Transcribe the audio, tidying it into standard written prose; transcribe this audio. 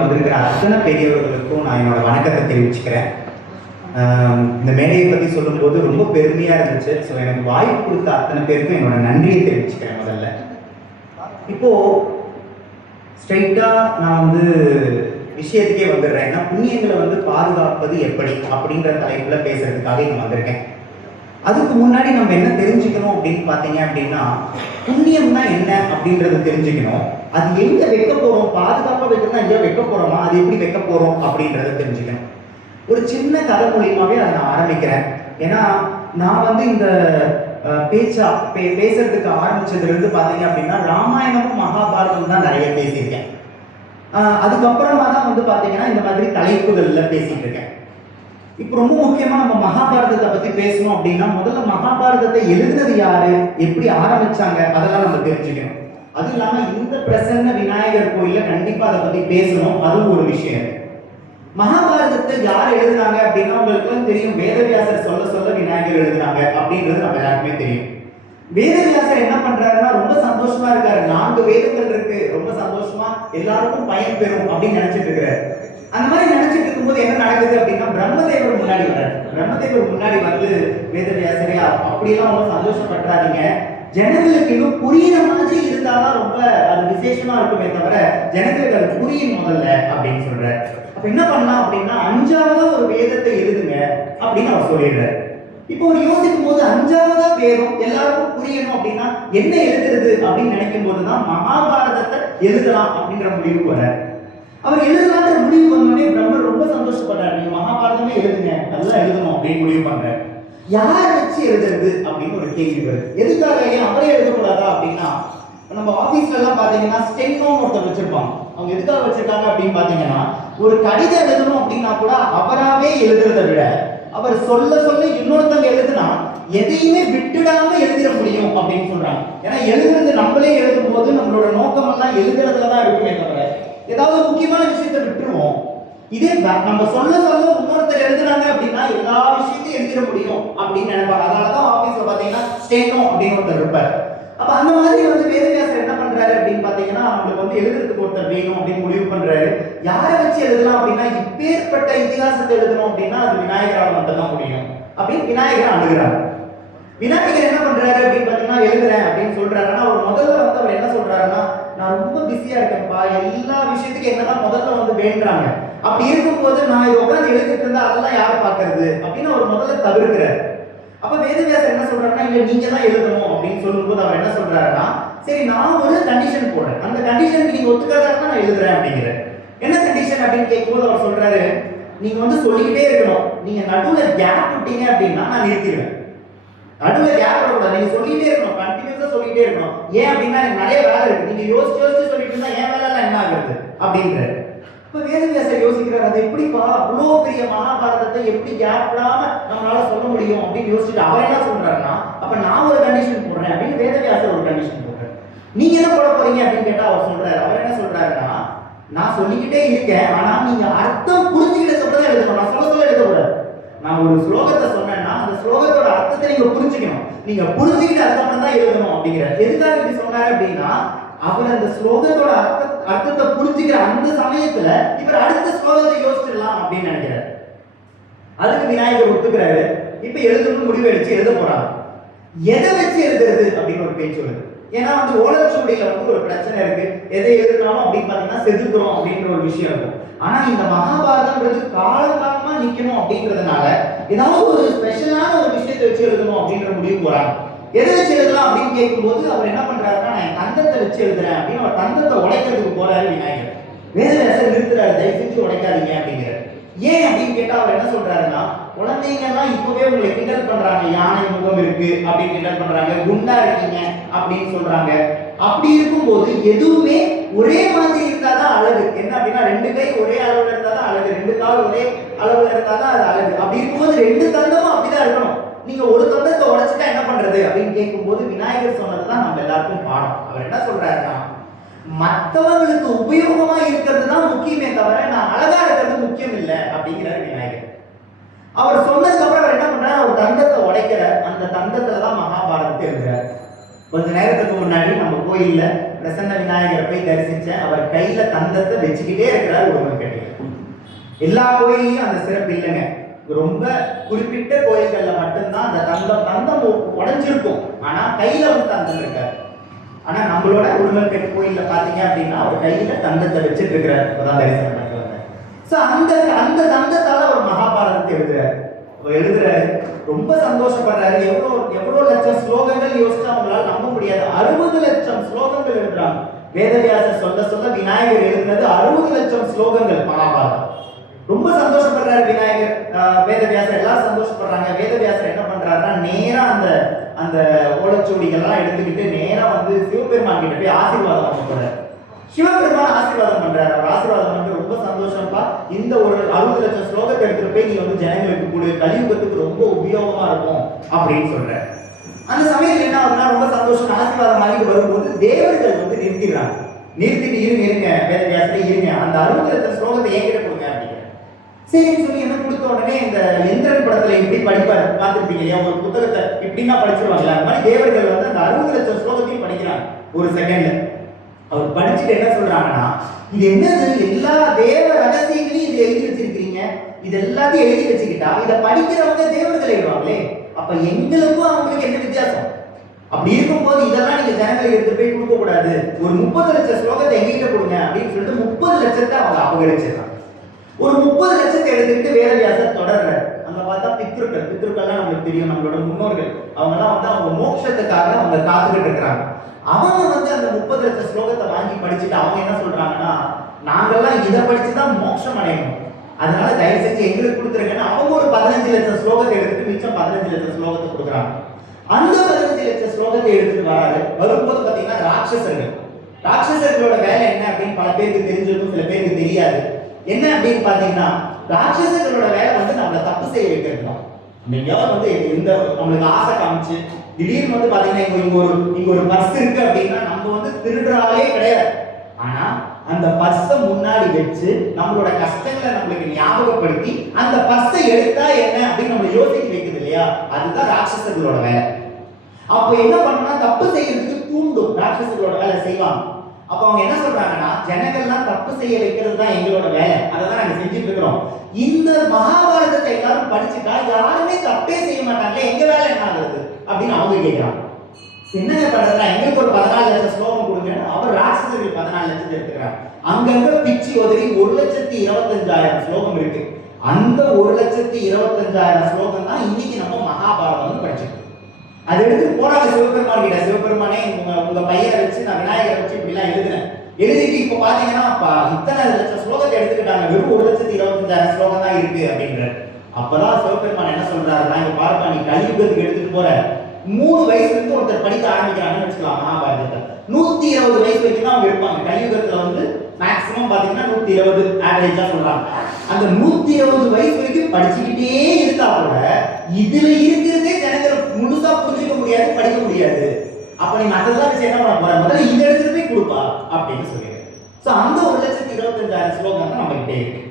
வந்திருக்கிற அத்தனை பெரியவர்களுக்கும் நான் என்னோட வணக்கத்தை தெரிவிச்சுக்கிறேன். இந்த மேடையை பற்றி சொல்லும்போது ரொம்ப பெருமையாக இருந்துச்சு. ஸோ எனக்கு வாய்ப்பு கொடுத்த அத்தனை பேருக்கும் என்னோட நன்றியை தெரிவிச்சுக்கிறேன். முதல்ல இப்போது ஸ்ட்ரைட்டாக நான் விஷயத்துக்கே வந்துடுறேன். ஏன்னா புண்ணியங்களை பாதுகாப்பது எப்படி அப்படின்ற தலைப்பில் பேசுறதுக்காக இங்கே வந்திருக்கேன். அதுக்கு முன்னாடி நம்ம என்ன தெரிஞ்சுக்கணும் அப்படின்னு பார்த்தீங்க அப்படின்னா, புண்ணியம்னா என்ன அப்படின்றத தெரிஞ்சுக்கணும். அது எங்கே வைக்க போகிறோம், பாதுகாப்பாக வைக்கணும்னா எங்கேயோ வைக்க போகிறோமா, அது எப்படி வைக்க போகிறோம் அப்படின்றத தெரிஞ்சுக்கணும். ஒரு சின்ன கதை மூலியமாகவே அதை நான் ஆரம்பிக்கிறேன். ஏன்னா நான் இந்த பேசுறதுக்கு ஆரம்பிச்சதுலேருந்து பார்த்தீங்க அப்படின்னா ராமாயணமும் மகாபாரதமும் தான் நிறைய பேசியிருக்கேன். அதுக்கப்புறமா தான் பார்த்தீங்கன்னா இந்த மாதிரி தலைப்புகளில் பேசிட்டு இருக்கேன். இப்போ ரொம்ப முக்கியமாக நம்ம மகாபாரதத்தை பற்றி பேசணும் அப்படின்னா, முதல்ல மகாபாரதத்தை எழுதுனது யாரு, எப்படி ஆரம்பிச்சாங்க, அதெல்லாம் நம்ம தெரிஞ்சுக்கணும். அதுவும் இல்லாமல் இந்த பிரசன்ன விநாயகர் கோயிலில் கண்டிப்பாக அதை பற்றி பேசணும். அதுவும் ஒரு விஷயம். மகாபாரதத்தை யார் எழுதுனாங்க அப்படின்னா உங்களுக்குலாம் தெரியும். வேதவியாசர் சொல்ல சொல்ல விநாயகர் எழுதுனாங்க அப்படின்றது நம்ம எல்லாருக்குமே தெரியும். வேதவியாசர் என்ன பண்றாருன்னா ரொம்ப சந்தோஷமா இருக்காரு. 4 வேதங்கள் இருக்கு, ரொம்ப சந்தோஷமா எல்லாருக்கும் பயன் பெறும் அப்படின்னு நினைச்சிட்டு இருக்கிறாரு. அந்த மாதிரி நினைச்சிட்டு இருக்கும்போது என்ன நடக்குது அப்படின்னா, பிரம்மதேவர் முன்னாடி வர்றாரு. பிரம்மதேவர் முன்னாடி வேதவியாசரே அப்படியெல்லாம் ரொம்ப சந்தோஷப்படுறாதீங்க, ஜனங்களுக்கு இன்னும் புரியுற மாதிரி இருந்தாதான் ரொம்ப அது விசேஷமா இருக்குமே தவிர ஜனங்களுக்கு அது புரியும் முதல்ல அப்படின்னு சொல்றாரு. அப்ப என்ன பண்ணலாம் அப்படின்னா, 5வது ஒரு வேதத்தை எழுதுங்க அப்படின்னு அவர் சொல்லிடுறாரு. இப்போ ஒரு யோசிக்கும் போது 5வது வேதம் எல்லாருக்கும் புரியணும் அப்படின்னா என்ன எழுதுறது அப்படின்னு நினைக்கும் போதுதான் மகாபாரதத்தை எழுதலாம் அப்படின்ற முடிவுக்கு வர்றாரு. அவர் எழுதலான்ற முடிவு பண்ணோடனே பிரம்மர் ரொம்ப சந்தோஷப்படுறாரு. நீங்க மகாபாரதமே எழுதுங்க, நல்லா எழுதணும் அப்படின்னு முடிவு பண்றாரு. யார் வச்சு எழுதுறது அப்படின்னு ஒரு கேள்வி வருது. எதுக்காக, ஏன் அவரே எழுதக்கூடாதா அப்படின்னா, நம்ம ஆபீஸ்ல எல்லாம் பாத்தீங்கன்னா ஸ்டெனோன்னு ஒருத்தர் வச்சிருப்பாங்க. அவங்க எதுக்காக வச்சிருக்காங்க அப்படின்னு பாத்தீங்கன்னா, ஒரு கடிதம் எழுதணும் அப்படின்னா கூட அவராவே எழுதுறதை விட அவர் சொல்ல சொல்ல இன்னொருத்தவங்க எழுதுனா எதையுமே விட்டுடாம எழுதிட முடியும் அப்படின்னு சொல்றாங்க. ஏன்னா எழுதுறது நம்மளே எழுதும் போது நம்மளோட நோக்கம் எல்லாம் எழுதுறதுலதான் இருக்குமே தவிர ஏதாவது முக்கியமான விஷயத்தை விட்டுருவோம். இதே நம்ம சொல்ல சொல்ல இன்னொருத்தர் எழுதுறாங்க அப்படின்னா எல்லா விஷயத்தையும் எழுதிட முடியும் அப்படின்னு நினைப்பாங்க. அதனாலதான் ஆபீஸ்ல பாத்தீங்கன்னா ஸ்டேனோ அப்படின்னு ஒருத்தர் இருப்பார். அப்ப அந்த மாதிரி வேதவியாசர் என்ன பண்றாரு அப்படின்னு பாத்தீங்கன்னா, அவங்களுக்கு எழுதுறதுக்கு ஒருத்தர் வேணும் அப்படின்னு முடிவு பண்றாரு. யாரை வச்சு எழுதலாம் அப்படின்னா, இப்பேற்பட்ட இதிகாசத்தை எழுதணும் அப்படின்னா அது விநாயகரால் மட்டும்தான் முடியும் அப்படின்னு விநாயகரை அணுகிறாரு. விநாயகர் என்ன பண்றாரு அப்படின்னு பாத்தீங்கன்னா, எழுதுறேன் அப்படின்னு சொல்றாருன்னா, அவர் முதல்ல அவர் என்ன சொல்றாருன்னா, நான் ரொம்ப பிஸியா இருக்கேன்ப்பா, எல்லா விஷயத்துக்கும் என்னதான் முதல்ல வேண்டாங்க. அப்படி இருக்கும்போது நான் இதை உட்காந்து எழுதிட்டு இருந்தா அதெல்லாம் யாரை பாக்குறது அப்படின்னு அவர் முதல்ல தவிர்க்கிறார். அப்ப வேதவியாசர் என்ன சொல்றாருன்னா, இல்ல நீங்க தான் எழுதணும் அப்படின்னு சொல்லும்போது அவர் என்ன சொல்றாருன்னா, சரி நான் ஒரு கண்டிஷன் போடுறேன், அந்த கண்டிஷனுக்கு நீங்க ஒத்துக்காதா நான் எழுதுறேன் அப்படிங்கிற. என்ன கண்டிஷன் அப்படின்னு கேட்கும்போது அவர் சொல்றாரு, நீங்க சொல்லிக்கிட்டே இருக்கணும், நீங்க நடுவுல கேப் விட்டீங்க அப்படின்னா நான் நிறுத்திடுவேன். நடுவுல கேப் விடக்கூடாது, நீங்க சொல்லிட்டே இருக்கணும், கண்டினியூஸா சொல்லிட்டே இருக்கணும். ஏன் அப்படின்னா எனக்கு நிறைய வேலை இருக்கு, நீங்க யோசிச்சு சொல்லிட்டு இருந்தா என் வேலை எல்லாம் என்ன ஆகுறது அப்படின்றாரு. இப்ப வேதவியாசர் யோசிக்கிறார், அது எப்படிப்பா அவ்வளோ பெரிய மகாபாரதத்தை எப்படி கேப் இல்லாம நம்மளால சொல்ல முடியும் அப்படின்னு யோசிச்சுட்டு அவர் என்ன சொல்றாருன்னா, அப்ப நான் ஒரு கண்டிஷன் போடுறேன் அப்படின்னு வேதவியாசர் ஒரு கண்டிஷன் போடுறாரு. நீங்க என்ன போட போறீங்க அப்படின்னு கேட்டா அவர் சொல்றாரு, அவர் என்ன சொல்றாருன்னா, நான் சொல்லிக்கிட்டே இருக்கேன், ஆனா நீங்க அர்த்தம் புரிஞ்சுக்கிட்ட சொல்றதை எழுதணும், நான் சொல்ல எழுதக்கூடாது. நான் ஒரு ஸ்லோகத்தை சொன்னேன்னா அந்த ஸ்லோகத்தோட அர்த்தத்தை நீங்க புரிஞ்சுக்கணும், நீங்க புரிஞ்சுக்கிட்டு அதுக்கப்புறம் தான் எழுதணும் அப்படிங்கிற. எதுக்காக இப்படி சொன்னாரு அப்படின்னா, அவர் அந்த ஸ்லோகத்தோட அர்த்தத்தை புரிஞ்சுக்கிற அந்த சமயத்துல இவர் அடுத்த ஸ்லோகத்தை யோசிச்சிடலாம் அப்படின்னு நினைக்கிறார். அதுக்கு விநாயகர் ஒத்துக்கிறாரு. இப்ப எழுதணும்னு முடிவு எடுத்து எழுத போறாங்க. எதை வச்சு எழுதுறது அப்படின்னு ஒரு பேச்சு வருது. ஏன்னா ஓலைச்சுவடியில ஒரு பிரச்சனை இருக்கு, எதை எழுதினாலும் அப்படின்னு பாத்தீங்கன்னா செதுக்குறோம் அப்படின்ற ஒரு விஷயம் இருக்கும். ஆனா இந்த மகாபாரதம்ன்றது காலகாலமா நிக்கணும் அப்படின்றதுனால ஏதாவது ஒரு ஸ்பெஷலான ஒரு விஷயத்தை வச்சு எழுதணும் அப்படின்ற முடிவு போறாங்க. எதை வச்சு எழுதலாம் அப்படின்னு கேட்கும்போது அவர் என்ன பண்றாருன்னா, நான் என் தந்தத்தை வச்சு எழுதுறேன் அப்படின்னு அவர் தந்தத்தை உடைக்கிறதுக்கு போறாரு விநாயகர். வேதவியாசர் நிறுத்துறாரு, தயவு செஞ்சு உடைக்காதீங்க அப்படிங்கிறார். ஏன் அப்படின்னு கேட்டா அவர் என்ன சொல்றாருன்னா, குழந்தைங்கலாம் இப்பவே உங்களை கிண்டல் பண்றாங்க, யானை முகம் இருக்கு அப்படின்னு கிண்டல் பண்றாங்க, குண்டா இருக்கீங்க அப்படின்னு சொல்றாங்க. அப்படி இருக்கும்போது எதுவுமே ஒரே மாதிரி இருந்தாதான் அழகு. என்ன அப்படின்னா 2 கை ஒரே அளவுல இருந்தாதான் அழகு, 2 கால் ஒரே அளவுல இருந்தாதான் அது அழகு. அப்படி இருக்கும்போது 2 தந்தமும் அப்படிதான் இருக்கணும். நீங்க ஒரு தந்தத்தை உடைச்சிட்டா என்ன பண்றது அப்படின்னு கேட்கும்போது விநாயகர் சொன்னதுதான் நம்ம எல்லாருக்கும் பாடம். அவர் என்ன சொல்றாருன்னா, மற்றவங்களுக்கு உபயோகமா இருக்கிறது தான் முக்கியமே தவிர நான் அழகா இருக்கிறது முக்கியம் இல்லை அப்படிங்கிறார் விநாயகர். அவர் சொன்னதுக்கு அப்புறம் அவர் என்ன பண்றாரு, ஒரு தந்தத்தை உடைக்கிற அந்த தந்தத்துல தான் மகாபாரதத்தை எழுதுறாரு. கொஞ்ச நேரத்துக்கு முன்னாடி நம்ம கோயில்ல பிரசன்ன விநாயகரை போய் தரிசிச்சேன். அவர் கையில தந்தத்தை வச்சுக்கிட்டே இருக்கிறார் உடுமல் கட்டில. எல்லா கோயிலையும் அந்த சிறப்பு இல்லைங்க. ரொம்ப குறிப்பிட்ட கோயில்கள்ல மட்டும்தான் அந்த தந்தம் உடைஞ்சிருக்கும், ஆனா கையில வந்து தந்தம் இருக்காரு. ஆனா நம்மளோட உடுமல் கட்டி கோயில்ல பாத்தீங்க அப்படின்னா அவர் கையில தந்தத்தை வச்சுட்டு இருக்கிறார். இப்பதான் தரிசனம் பண்ணிட்டு வந்தார். சோ அந்த தந்தத்தால ஒரு மகாபாரதத்தை எழுதுறாரு. ரொம்ப சந்தோஷப்படுறாரு. எவ்வளவு லட்சம் ஸ்லோகங்கள் யோசிச்சா அவங்களால நம்ப முடியாது. 60 லட்சம் ஸ்லோகங்கள் எழுதுறாங்க. வேதவியாசர் சொல்ல விநாயகர் எழுதுனது 60 லட்சம் ஸ்லோகங்கள் மகாபாரதம். ரொம்ப சந்தோஷப்படுறாரு விநாயகர். வேதவியாசர் எல்லாம் சந்தோஷப்படுறாங்க. வேதவியாசர் என்ன பண்றாருன்னா நேரா அந்த ஓலைச்சுவடிகள்லாம் எடுத்துக்கிட்டு நேரா வந்து சிவபெருமான் கிட்ட போய் ஆசீர்வாதம் பண்ண போறாரு. சிவபெருமான் ஆசீர்வாதம் பண்றாரு. அவர் ஆசீர்வாதம் பண்ணி ரொம்ப சந்தோஷம்ப்பா, இந்த ஒரு 60 லட்சம் ஸ்லோகத்தை எடுத்துட்டு போய் நீ வந்து ஜனங்களுக்கு கூட கலியுகத்துக்கு ரொம்ப உபயோகமா இருக்கும் அப்படின்னு சொல்றாரு. அந்த சமயத்தில் என்ன ஆகுதுன்னா ரொம்ப சந்தோஷம் ஆசீர்வாதம் வாங்கிட்டு வரும்போது தேவர்கள் வந்து நிறுத்திடுறாங்க. நிறுத்திட்டு இருங்க வேதவியாசரை இருங்க, அந்த 60 லட்சம் ஸ்லோகத்தை என்கிட்ட கொடுங்க அப்படிங்கிற. சரின்னு சொல்லி என்ன கொடுத்த உடனே இந்த எந்திரன் படத்துல இப்படி படிப்பாரு, பார்த்துருப்பீங்க இல்லையா, ஒரு புத்தகத்தை இப்படின்னா படிச்சிருவாங்களா, அந்த மாதிரி தேவர்கள் வந்து அந்த 60 லட்சம் ஸ்லோகத்தையும் படிக்கிறாங்க ஒரு செகண்ட்ல. அவர் படிச்சுட்டு என்ன சொல்றாங்கன்னா, இது என்னது, எல்லா தேவ ரகசியங்களையும் இதுல எழுதி வச்சிருக்கீங்க, இது எல்லாத்தையும் எழுதி வச்சுக்கிட்டா இதை படிக்கிறவங்க தேவர்கள் எழுதுவாங்களே, அப்ப எங்களுக்கும் அவங்களுக்கு என்ன வித்தியாசம்? அப்படி இருக்கும்போது இதெல்லாம் நீங்க ஜனங்களை எடுத்து போய் கொடுக்க கூடாது, ஒரு 30 லட்சம் ஸ்லோகத்தை எங்கிட்ட கொடுங்க அப்படின்னு சொல்லிட்டு 30 லட்சத்தை அவங்க அபகரிச்சிருக்காங்க. ஒரு 30 லட்சத்தை எடுத்துக்கிட்டு வேதவியாசர் தொடர்றாரு. அங்க பார்த்தா பித்ருக்கள்லாம் நம்மளுக்கு தெரியும், நம்மளோட முன்னோர்கள். அவங்க எல்லாம் வந்து அவங்க மோட்சத்துக்காக அவங்க காத்துக்கிட்டு இருக்கிறாங்க. அவங்க வந்து அந்த 30 லட்சம் ஸ்லோகத்தை வாங்கி படிச்சுட்டு அவங்க என்ன சொல்றாங்கன்னா, நாங்கெல்லாம் இதை படிச்சுதான் மோட்சம் அடையணும், அதனால தயவு செஞ்சு எங்களுக்கு கொடுத்துருங்கன்னா அவங்க ஒரு 15 லட்சம் ஸ்லோகத்தை எடுத்துட்டு மிச்சம் 15 லட்சம் ஸ்லோகத்தை கொடுக்குறாங்க. அந்த 15 லட்சம் ஸ்லோகத்தை எடுத்துட்டு வராரு. வரும்போது பாத்தீங்கன்னா ராட்சசர்களோட வேலை என்ன அப்படின்னு பல பேருக்கு தெரிஞ்சிருக்கும், சில பேருக்கு தெரியாது. என்ன அப்படின்னு பாத்தீங்கன்னா, ராட்சசர்களோட வேலை வந்து நம்மளை தப்பு செய்ய வைக்கிறது தான். எங்கேயாவது வந்து எந்த நம்மளுக்கு ஆசை காமிச்சு திடீர்னு வந்து பாத்தீங்கன்னா இங்க ஒரு பர்ஸ் இருக்கு அப்படின்னா நம்ம வந்து திருடுறாலே கிடையாது, ஆனா அந்த பர்ஸை முன்னாடி வச்சு நம்மளோட கஷ்டங்களை நம்மளுக்கு ஞாபகப்படுத்தி அந்த பர்ஸை எடுத்தா என்ன அப்படின்னு நம்ம யோசிக்க வைக்குது இல்லையா, அதுதான் ராட்சசர்களோட வேலை. அப்ப என்ன பண்ணா தப்பு செய்யறதுக்கு தூண்டும், ராட்சசர்களோட வேலை செய்வாங்க. அப்ப அவங்க என்ன சொல்றாங்கன்னா, ஜனங்கள்லாம் தப்பு செய்ய வைக்கிறது தான் எங்களோட வேலை, அதான் நாங்க செஞ்சுட்டு இருக்கிறோம். இந்த மகாபாரதத்தை எல்லாரும் படிச்சுட்டா யாருமே தப்பே செய்ய மாட்டாங்க, எங்க வேலை என்ன ஆகுது அப்படின்னு அவங்க கேட்கிறாங்க. என்னங்க பண்றதுனா, எங்களுக்கு ஒரு 14 லட்சம் ஸ்லோகம் கொடுங்க, அவர் ராட்சசர்கள் 14 லட்சத்தை எடுத்துக்கிறார். அங்கங்க பிச்சு உதறி 1,25,000 ஸ்லோகம் இருக்கு. அந்த 1,25,000 ஸ்லோகம் தான் இன்னைக்கு நம்ம மகாபாரதம் படிச்சிருக்கோம். அது எடுத்து போறாங்க சிவபெருமான் கிட்ட, சிவபெருமானே உங்க பையனை வச்சு நான் விநாயகரை வச்சு இப்படி எல்லாம் எழுதிட்டு இப்ப பாத்தீங்கன்னா இத்தனை லட்சம் ஸ்லோகத்தை எடுத்துக்கிட்டாங்க, வெறும் 1,25,000 ஸ்லோகம் தான் இருக்கு அப்படின்றாரு. அப்பதான் சிவபெருமான் என்ன சொல்றாருன்னா, இங்க பாருப்பா, நீ கலியுகத்துக்கு எடுத்துட்டு போற, 3 வயசுல இருந்து ஒருத்தர் படிக்க ஆரம்பிக்கிறாங்கன்னு வச்சுக்கலாம் மகாபாரதத்தை, 120 வயசு வரைக்கும் தான் அவங்க இருப்பாங்க. கலியுகத்துல வந்து மேக்சிமம் பாத்தீங்கன்னா 120 ஆவரேஜா சொல்றாங்க. அந்த 120 வயசு வரைக்கும் படிச்சுக்கிட்டே இருந்தா கூட இதுல இருக்கிறதே ஜனங்களை முழுசா புரிஞ்சுக்க முடியாது, படிக்க முடியாது. அப்ப நீ மற்றதெல்லாம் வச்சு என்ன பண்ண போற, முதல்ல இந்த இடத்துல போய் கொடுப்பா அப்படின்னு சொல்லிடுறேன். சோ அந்த 1,25,000 ஸ்லோகம் தான் நம்ம கிட்டே இருக்கு.